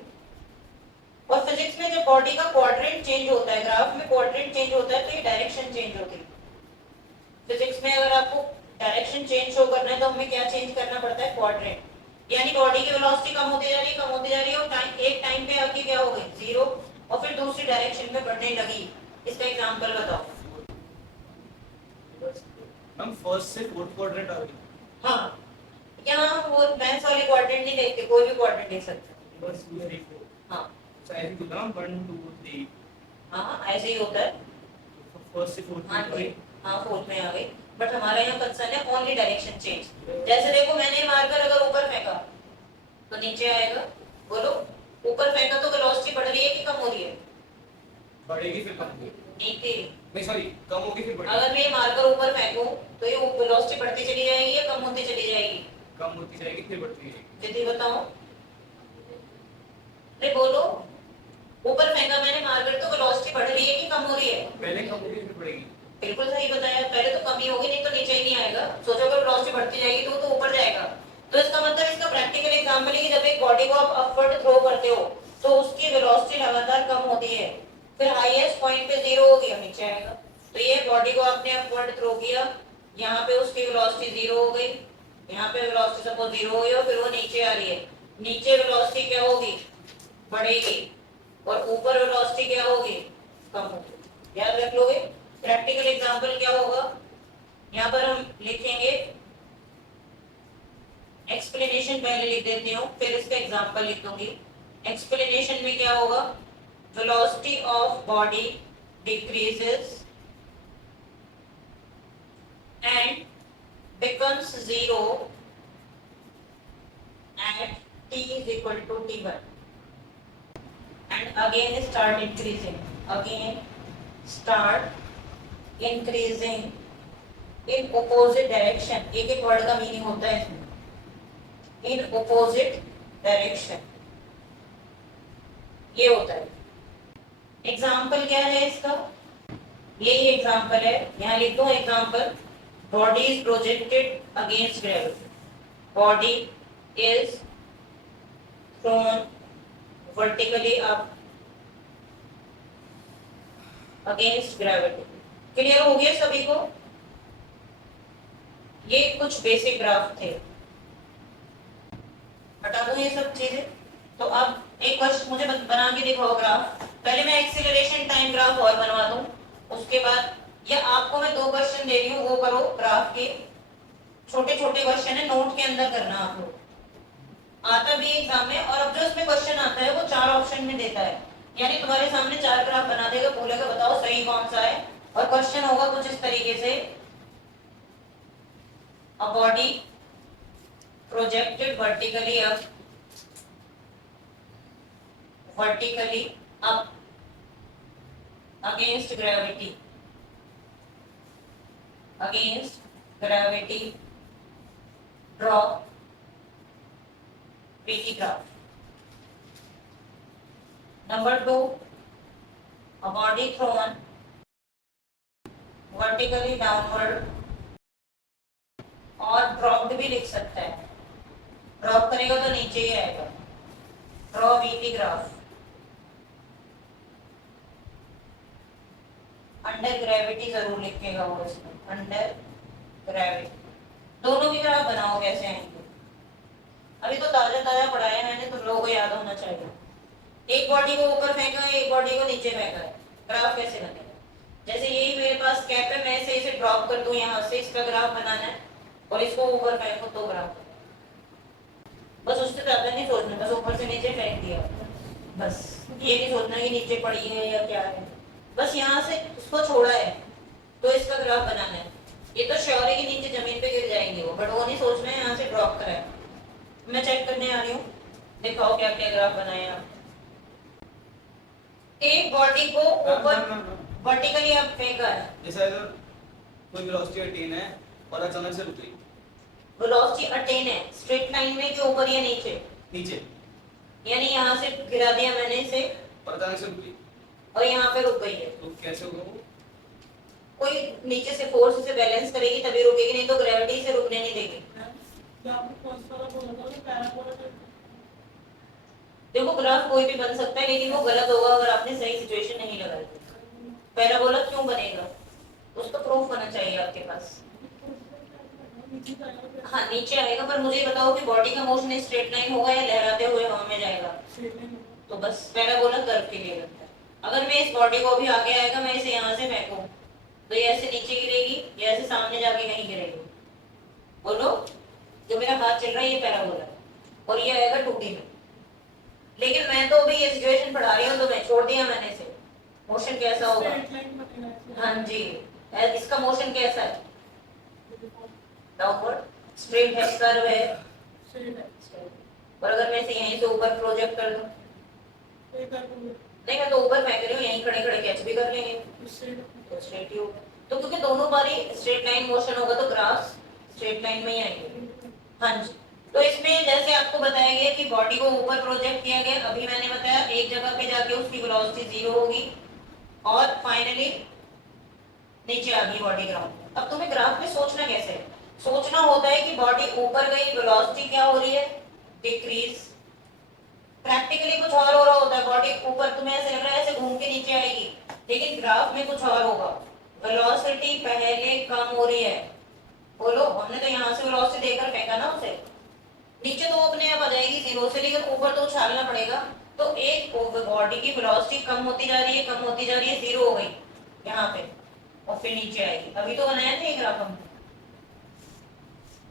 और फिजिक्स में जब बॉडी का क्वाड्रेंट चेंज होता है, ग्राफ में क्वाड्रेंट चेंज होता है, तो ये डायरेक्शन चेंज होती है। फिजिक्स में अगर आपको डायरेक्शन चेंज शो करना है तो हमें क्या चेंज करना पड़ता है? क्वाड्रेंट। यानी बॉडी की वेलोसिटी कम होती जा रही है, कम होती जा रही है, और एक टाइम पे आके क्या हो गई? 0, और फिर दूसरी डायरेक्शन में बढ़ने लगी। इसका एग्जांपल बताओ। हम फर्स्ट से फोर्थ क्वाड्रेंट आ गए। हाँ, यहाँ वो मैथ्स वाले क्वाड्रेंट नहीं देखते, कोई भी क्वाड्रेंट देख सकते हैं। बस 2 3 4। हाँ सो ऐसे होता है 1 2 3। हाँ, ऐसे ही होता है। फर्स्ट से फोर्थ हाँ में गए। हाँ, फोर्थ में आ गई। बट हमारा यहाँ कंसर्न है ओनली डायरेक्शन चेंज। जैसे देखो, मैंने मारकर अगर ऊपर फेंका तो नीचे आएगा। बोलो, ऊपर फेंका तो वेलोसिटी बढ़ रही है कि कम हो रही है? बढ़ेगी फिर कम होगी। नीचे। नहीं सॉरी, कम होगी फिर बढ़ेगी। अगर मैं ये मारकर ऊपर फेंकूं तो ये वेलोसिटी बढ़ती चली जाएगी या कम होती चली जाएगी? कम होती जाएगी फिर बढ़ती जाएगी। जल्दी बताओ। अरे बोलो, ऊपर फेंका मैंने मारकर तो वेलोसिटी बढ़ रही है कि कम हो रही है? पहले कम होगी फिर बढ़ेगी। बिल्कुल सही बताया, पहले तो कमी होगी, नहीं तो नीचे ही नहीं आएगा। सोचो अगर वेलोसिटी बढ़ती जाएगी तो वो तो ऊपर जाएगा। तो इसका मतलब, इसका प्रैक्टिकल एग्जांपल है कि जब एक बॉडी को आप अपवर्ड थ्रो करते हो तो उसकी वेलोसिटी लगातार कम होती है, फिर हाईएस्ट पॉइंट पे 0 होगी और नीचे आएगा। तो ये बॉडी को आपने अपवर्ड थ्रो किया, यहाँ पे उसकी वेलोसिटी 0 हो गई, यहाँ पे वेलोसिटी सपोज 0 हो गई और फिर वो नीचे आ रही है। नीचे वेलोसिटी क्या होगी? बढ़ेगी, और ऊपर वेलोसिटी क्या होगी? कम होगी। याद रख लोगे। प्रैक्टिकल एग्जांपल क्या होगा? यहाँ पर हम लिखेंगे, एक्सप्लेनेशन पहले लिख देती हूँ, फिर इसका एग्जांपल लिख दूंगी। एक्सप्लेनेशन में क्या होगा? Velocity of body decreases and becomes 0 at t is equal to t1 and again start increasing in opposite direction। एक एक वर्ड का मीनिंग होता है इसमें। in opposite direction ये होता है। एग्जाम्पल क्या है इसका? यही एग्जाम्पल है, यहाँ लिख दो example. Body is projected against gravity. Body is thrown vertically up against gravity. Clear हो गया सभी को? ये कुछ बेसिक ग्राफ थे, हटा दो ये सब चीजें। तो अब एक क्वेश्चन मुझे बना के दिखाओ ग्राफ। पहले मैं एक्सीलरेशन टाइम ग्राफ और बनवा दूं, उसके बाद या आपको मैं 2 क्वेश्चन दे रही हूँ, वो करो ग्राफ के। छोटे छोटे क्वेश्चन है, नोट के अंदर करना आप लोग। आता भी एग्जाम में, और अब जो इसमें क्वेश्चन आता है वो 4 ऑप्शन में देता है, यानी तुम्हारे सामने 4 ग्राफ बना देगा, बोलेगा बताओ सही कौन सा है। और क्वेश्चन होगा कुछ इस तरीके से, a body projected vertically up against gravity draw PT graph। Number 2, a body thrown vertically downward, और ड्रॉप्ड भी लिख सकता है, ड्रॉप करेगा तो नीचे ही आएगा। Draw VT graph under gravity जरूर लिखेगा वो इसमें, अंडर ग्रेविटी। दोनों की ग्राफ बनाओ कैसे आएंगे। अभी तो ताजा ताजा पढ़ाया मैंने, तुम लोगों को याद होना चाहिए। एक बॉडी को ऊपर फेंका है, एक बॉडी को नीचे फेंका है, ग्राफ कैसे बनेगा? जैसे यही मेरे पास कैप है, मैं इसे ड्रॉप कर दूं यहाँ से, इसका ग्राफ बनाना है और इसको ऊपर फेंको तो ग्राफ बस उससे ज्यादा नहीं सोचना, बस ऊपर से नीचे फेंक दिया, बस ये नहीं सोचना कि नीचे पड़ी है या क्या है, बस यहाँ से उसको छोड़ा है तो इसका ग्राफ बनाना है। ये तो श्योर है कि नीचे जमीन पे गिर जाएंगे वो, बट वो नहीं सोचना है यहाँ से ड्रॉप करा है। मैं चेक करने आ रही हूँ, दिखाओ क्या क्या ग्राफ बनाया आप। एक बॉडी को ऊपर वर्टिकली आप फेंका है, जैसे अगर कोई वेलोसिटी अटेन है और अचानक से रुक गई वेलोसिटी अटेन है स्ट्रेट लाइन में कि ऊपर या नीचे, नीचे, यानी यहाँ से गिरा दिया मैंने इसे और अचानक से रुक गई, और यहाँ पे रुक गई है, तो कैसे होगा वो? कोई नीचे से फोर्स से बैलेंस करेगी तभी रुकेगी, नहीं तो ग्रेविटी से रुकने नहीं देगी। देखो ग्राफ कोई भी बन सकता है लेकिन वो गलत होगा अगर आपने सही सिचुएशन नहीं लगाई। पैराबोला क्यों बनेगा, उसका प्रूफ होना चाहिए आपके पास। हाँ नीचे आएगा, पर मुझे बताओ कि बॉडी का मोशन स्ट्रेट लाइन होगा या लहराते हुए हवा में जाएगा, तो बस पैराबोला कर्व के लिए लगता है। अगर मैं इस बॉडी को भी आगे आएगा, मैं इसे यहाँ से फेंकूं तो ये ऐसे नीचे गिरेगी या ऐसे सामने जाके नहीं गिरेगी, बोलो। जो मेरा हाथ चल रहा है ये पैराबोला और ये आएगा 2D में, लेकिन मैं तो अभी ये सिचुएशन पढ़ा रही हूँ तो मैं छोड़ दिया मैंने इसे, मोशन कैसा होगा। हाँ जी, इसका मोशन कैसा है, डाउनवर्ड स्ट्रेट है, कर्व है, और अगर मैं इसे यहीं से ऊपर प्रोजेक्ट कर दूं, नहीं मैं तो ऊपर फेंक रही हूँ, यहीं खड़े खड़े कैच भी कर लेंगे तो स्ट्रेट ही होगा। तो क्योंकि दोनों बारी स्ट्रेट लाइन मोशन होगा तो ग्राफ स्ट्रेट लाइन में ही आएंगे। हाँ जी, तो इसमें जैसे आपको बताया गया कि बॉडी को ऊपर प्रोजेक्ट किया गया, अभी मैंने बताया एक जगह पे जाके उसकी वेलोसिटी 0 होगी और फाइनली नीचे आ गई बॉडी ग्राउंड। अब तुम्हें ग्राफ में सोचना कैसे है, सोचना होता है कि बॉडी ऊपर गई, वेलोसिटी क्या हो रही है, डिक्रीज। प्रैक्टिकली कुछ और हो रहा होता है, बॉडी ऊपर तुम्हें ऐसे लग रहा है ऐसे घूम के नीचे आएगी, लेकिन ग्राफ में कुछ और होगा, वेलोसिटी पहले कम हो रही है। बोलो, हमने तो यहाँ से वेलोसिटी देकर फेंका ना उसे, नीचे तो अपने आप आ जाएगी 0 से, लेकिन ऊपर तो उछालना पड़ेगा। तो एक बॉडी की वेलोसिटी कम होती जा रही है, कम होती जा रही है, 0 हो गई यहाँ पे और फिर नीचे आएगी। अभी तो बनाया था ये ग्राफ हमने,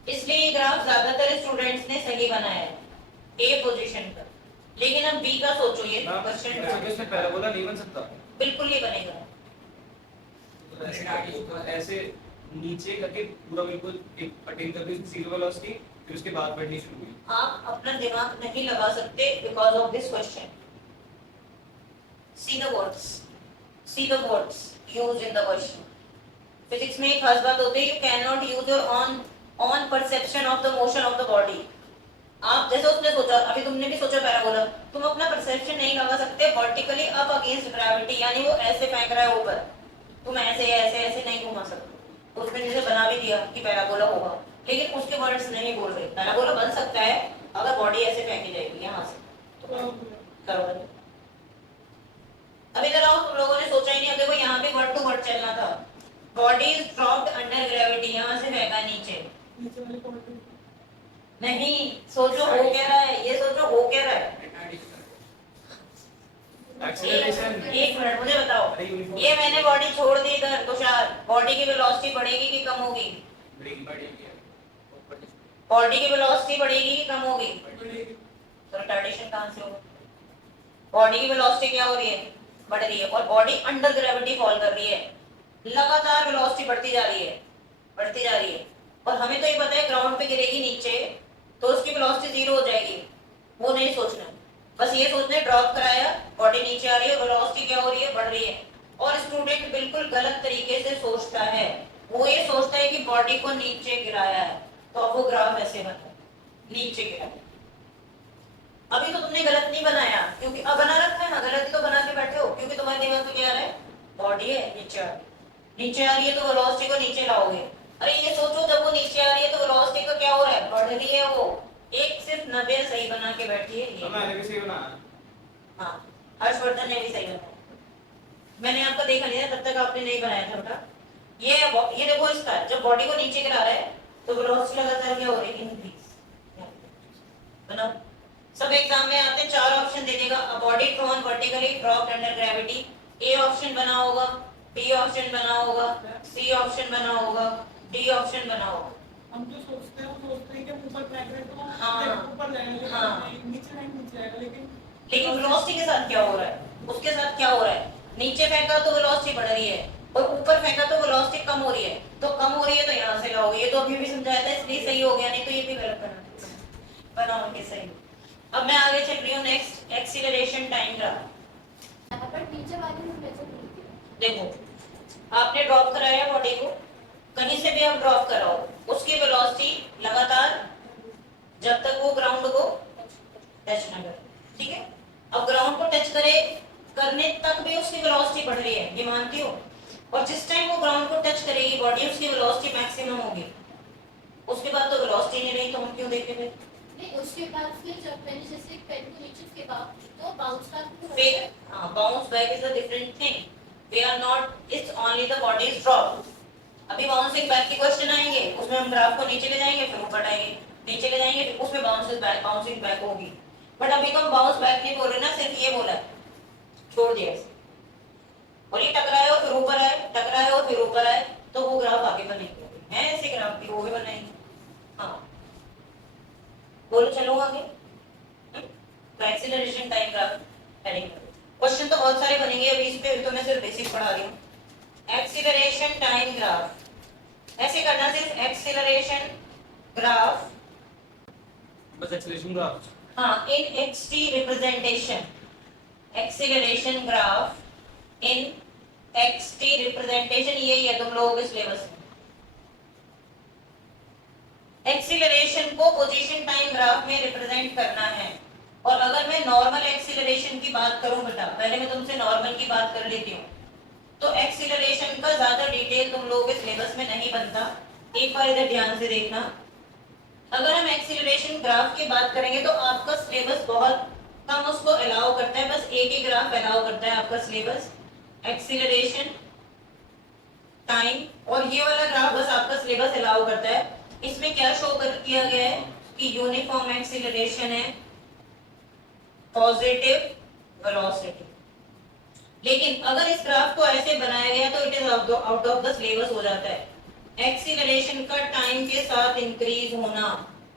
इसलिए ये ग्राफ ज्यादातर स्टूडेंट्स ने सही बनाया है ए पोजीशन पर। लेकिन अब बी का सोचो, ये क्वेश्चन इसमें पैराबोला नहीं बन सकता, बिल्कुल नहीं बनेगा। तो ऐसे नीचे करके पूरा बिल्कुल एक अटेन कर दी 0 वेलोसिटी, फिर उसके बाद बढ़नी शुरू हुई। आप अपना दिमाग नहीं लगा सकते because of this question. See the words used in the question. Physics में एक खास बात होती है, you can not use your on perception of the motion of the body. आप जैसे उसने सोचा, अभी तुमने भी सोचा पैराबोला, तुम अपना परसेप्शन नहीं लगा सकते वर्टिकली अप अगेंस्ट ग्रेविटी, यानी वो ऐसे फेंक रहा है ऊपर, तुम ऐसे ऐसे ऐसे नहीं घुमा सकते। उसने जैसे बना भी दिया कि पैराबोला होगा, लेकिन उसके वर्ड्स नहीं बोल रहे। पैराबोला बन सकता है अगर बॉडी ऐसे फेंकी जाएगी यहाँ से, तो करो। अब इधर आओ, तुम लोगों ने सोचा ही नहीं, देखो यहाँ पे वर्ड टू वर्ड चलना था, body is dropped under gravity, यहाँ से फेंका नीचे। नहीं, सोचो हो क्या रहा है, ये सोचो हो क्या रहा है। एक मिनट मुझे बताओ, ये मैंने बॉडी छोड़ दी इधर, तुषार, बॉडी की वेलोसिटी बढ़ेगी कि कम होगी? बॉडी की वेलोसिटी बढ़ेगी कि कम होगी? तो रिटार्डेशन कहां से होगा? बॉडी की वेलोसिटी क्या हो रही है, बढ़ रही है, और बॉडी अंडर ग्रेविटी फॉल कर रही है, लगातार वेलोसिटी बढ़ती जा रही है, बढ़ती जा रही है। और हमें तो ये पता है ग्राउंड पे गिरेगी नीचे तो उसकी वेलोसिटी 0 हो जाएगी, वो नहीं सोचना, बस ये सोचना है ड्रॉप कराया, बॉडी नीचे आ रही है, वेलोसिटी क्या हो रही है, बढ़ रही है। और स्टूडेंट बिल्कुल गलत तरीके से सोचता है, वो ये सोचता है कि बॉडी को नीचे गिराया है, तो अब वो ग्राफ ऐसे बनता है, नीचे गिराया। अभी तो तुमने गलत नहीं बनाया, क्योंकि अब बना रखा है ना, गलत तो बना के बैठे हो, क्योंकि तुम्हारे दिमाग में क्या आ रहा है, बॉडी है नीचे आ रही है तो वेलोसिटी को नीचे लाओगे। अरे ये सोचो, जब वो नीचे आ रही है तो वेलोसिटी का क्या हो रहा है, बढ़ रही है। वो एक सिर्फ 90 सही बना के बैठी है, ये मैंने भी सही बनाया। हाँ, हर्षवर्धन ने भी सही बनाया, मैंने आपका देखा नहीं था, तब तक आपने नहीं बनाया था बेटा। ये देखो, इसका जब बॉडी को नीचे गिरा रहा है तो वेलोसिटी लगातार क्या हो रही है, इंक्रीज। बनाओ, सब एग्जाम में आते हैं, 4 ऑप्शन दे देगा, a body thrown vertically dropped under gravity. A option बना होगा, बी ऑप्शन बना होगा, सी ऑप्शन बना होगा, डी ऑप्शन बना होगा। हम जो सोचते हैं वो सोचते हैं कि हम ऊपर फेंक रहे हैं तो हाँ। ऊपर जाएगा, लेकिन हाँ। नहीं, नीचे नहीं, नीचे जाएगा। लेकिन वेलोसिटी के साथ क्या हो रहा है, उसके साथ क्या हो रहा है, नीचे फेंका तो वेलोसिटी बढ़ रही है और ऊपर फेंका तो वेलोसिटी कम हो रही है, तो कम हो रही है तो यहाँ से लाओगे, ये तो अभी भी समझाया था इसलिए सही हो गया, नहीं तो ये भी गलत बनाओगे सही। अब मैं आगे चल रही हूँ नेक्स्ट, एक्सीलरेशन टाइम ग्राफ। पर नीचे वाली में कैसे मिलती है? देखो आपने ड्रॉप कराया बॉडी को, कहीं से भी आप ड्रॉप कराओ, उसकी वेलोसिटी लगातार जब तक वो ग्राउंड को टच ना करे, ठीक है। अब ग्राउंड को टच करे करने तक भी उसकी वेलोसिटी बढ़ रही है, ये मानती हो, और जिस टाइम वो ग्राउंड को टच करेगी बॉडी, उसकी वेलोसिटी मैक्सिमम होगी, उसके बाद तो वेलोसिटी नहीं रही, तो हम क्यों देखेंगे? नहीं, उसके बाद फिर जब मैंने जैसे पेन को नीचे फेंका तो बाउंस बैक फिर bounce back is a different thing, they are not, it's only the body is drop. अभी बाउंसिंग बैक के क्वेश्चन आएंगे, उसमें हम ग्राफ को नीचे ले जाएंगे फिर ऊपर आएंगे, नीचे ले जाएंगे फिर उसमें बाउंसिंग बैक होगी, बट अभी तो हम बाउंस बैक नहीं बोल रहे ना, सिर्फ ये बोला है, छोड़ दिया इसे। और ये टकराए और फिर ऊपर आए, टकराए और फिर ऊपर आए, तो वो ग्राफ आगे बनेंगे, हैं ऐसे ग्राफ भी वो भी बनाएंगे। हाँ बोलो, चलो आगे। तो acceleration time graph heading, question तो बहुत सारे बनेंगे, अभी इस पे तो मैं सिर्फ बेसिक पढ़ा रही हूँ। एक्सीलरेशन टाइम ग्राफ ऐसे करना, सिर्फ एक्सीलरेशन ग्राफ, बस एक्सेलरेशन ग्राफ। हाँ, इन xt रिप्रेजेंटेशन, एक्सीलरेशन ग्राफ इन xt रिप्रेजेंटेशन, यही है तुम लोगों के सिलेबस में। एक्सीलरेशन को पोजीशन टाइम ग्राफ में रिप्रेजेंट करना है, और अगर मैं नॉर्मल एक्सीलरेशन की बात करूं बेटा, पहले मैं तुमसे नॉर्मल की बात कर लेती हूँ, तो एक्सीलरेशन का ज्यादा डिटेल तुम लोगों के सिलेबस में नहीं बनता, एक बार इधर ध्यान से देखना। अगर हम एक्सीलरेशन ग्राफ की बात करेंगे तो आपका सिलेबस बहुत कम उसको अलाउ करता है, बस एक ही ग्राफ अलाउ करता है आपका सिलेबस, एक्सीलरेशन टाइम, और ये वाला ग्राफ बस आपका सिलेबस अलाउ करता है। इसमें क्या शो किया गया है कि यूनिफॉर्म एक्सीलरेशन है, पॉजिटिव वेलोसिटी, लेकिन अगर इस ग्राफ को ऐसे बनाया गया तो it is out of the syllabus हो जाता है। एक्सीलरेशन का टाइम के साथ इंक्रीज होना,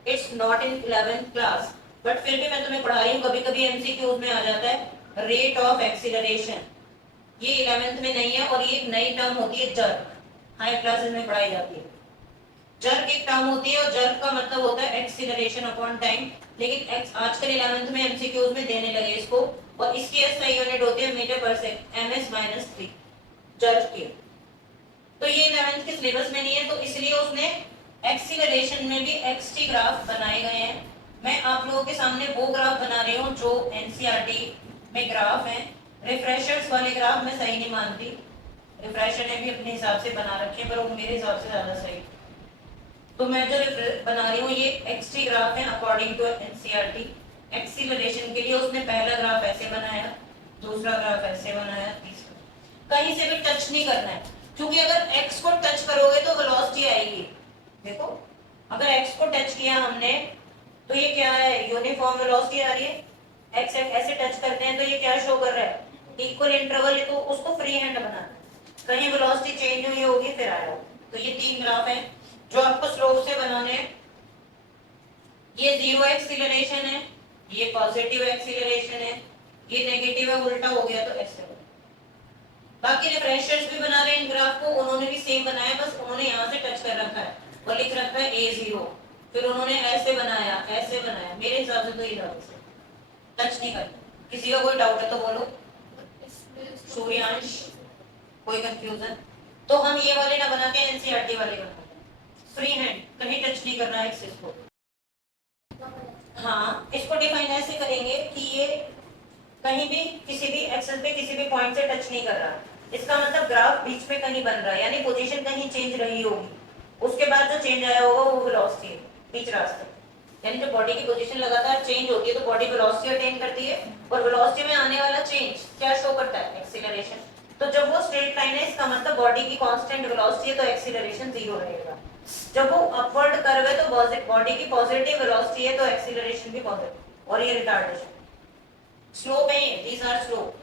it's not in 11th class, but फिर भी मैं तुम्हें पढ़ा रही हूँ, कभी कभी एमसीक्यूज में आ जाता है रेट ऑफ एक्सीलरेशन, ये 11th में नहीं है, और ये नई टर्म होती है जर्क, हाई क्लासेस में पढ़ाई जाती है। जर्क एक टर्म होती है, और जर्क का मतलब होता है एक्सीलरेशन अपॉन टाइम, लेकिन आजकल 11th में एमसीक्यूज में देने लगे इसको, और इसकी एसआई यूनिट होती है मीटर पर सेकंड, ms-3 जर्क की। तो ये 11th के सिलेबस में नहीं है, तो इसलिए उसने एक्सीलरेशन में भी एक्सटी ग्राफ बनाए गए हैं। मैं आप लोगों के सामने वो ग्राफ बना रही हूँ जो एनसीईआरटी में ग्राफ हैं, रिफ्रेशर्स वाले ग्राफ मैं सही नहीं मानती, रिफ्रेशर ने भी अपने हिसाब से बना रखे हैं, पर वो मेरे हिसाब से ज्यादा सही। तो मैं जो बना रही हूँ ये एक्सटी ग्राफ है अकॉर्डिंग टू एनसीईआरटी। एक्सीलरेशन के लिए उसने पहला ग्राफ ऐसे बनाया, दूसरा ग्राफ ऐसे बनाया, तीसरा, कहीं से भी टच नहीं करना है, क्योंकि अगर x को टच करोगे तो वेलोसिटी आएगी। देखो अगर x को टच किया हमने तो ये क्या है, यूनिफॉर्म वेलोसिटी आ रही है, x ऐसे टच करते हैं तो ये क्या शो कर रहा है, इक्वल इंटरवल है, तो उसको फ्री हैंड बनाना, कहीं वेलोसिटी चेंज हुई होगी फिर आया। तो ये तीन ग्राफ है जो आपको स्लोप से बनाने हैं। ये जीरो एक्सीलरेशन है, ये पॉजिटिव एक्सीलरेशन है, ये नेगेटिव है, उल्टा हो गया तो ऐसे। बाकी रिफ्रेशर्स भी बना रहे हैं इन ग्राफ को, उन्होंने भी सेम बनाया, बस उन्होंने यहाँ से टच कर रखा है और लिख रखा है A0, फिर उन्होंने ऐसे बनाया, ऐसे बनाया, मेरे हिसाब से तो ये ज्यादा से टच नहीं करना। किसी का कोई डाउट है तो बोलो, सूर्यांश, कोई कंफ्यूजन? तो हम ये वाले ना बना के एनसीईआरटी वाले बनाते हैं, फ्री हैंड, कहीं टच नहीं करना है एक्सिस को। हाँ, इसको डिफाइन ऐसे करेंगे कि ये कहीं भी किसी भी एक्सिस पे किसी भी पॉइंट से टच नहीं कर रहा, इसका मतलब ग्राफ बीच में कहीं बन रहा है, यानी पोजीशन कहीं चेंज रही होगी, उसके बाद जो चेंज आया होगा वो वेलोसिटी है बीच रास्ते, यानी जो बॉडी की पोजीशन लगातार चेंज होती है तो बॉडी वेलोसिटी अटेन करती है, और वेलोसिटी में आने वाला चेंज क्या शो करता है, एक्सीलरेशन। तो जब वो स्ट्रेट लाइन है इसका मतलब बॉडी की कांस्टेंट वेलोसिटी है, तो एक्सीलरेशन 0 रहेगा। जब वो अपवर्ड कर्व है तो बॉडी की पॉजिटिव वेलोसिटी है तो एक्सीलरेशन भी पॉजिटिव, और ये रिटार्डेशन slope है, these are slope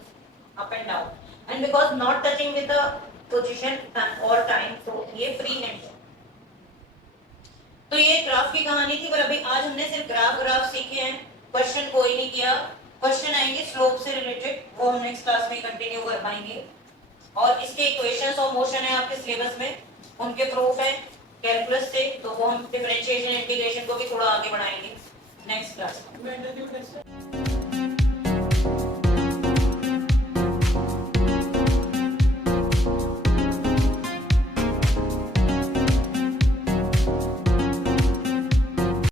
up and down, and because not touching with the position or time, so ये free hand है। तो ये ग्राफ की कहानी थी, पर अभी आज हमने सिर्फ ग्राफ सीखे हैं, क्वेश्चन कोई नहीं किया। क्वेश्चन आएंगे स्लोप से रिलेटेड, वो हम नेक्स्ट क्लास में कंटिन्यू कर पाएंगे। और इसके इक्वेशंस ऑफ मोशन है आपके सिलेबस में, उनके प्रूफ है कैलकुलस से, तो वो हम डिफरेंशिएशन इंटीग्रेशन को भी थोड़ा आगे बढ़ाएंगे नेक्स्ट क्लास में। मैं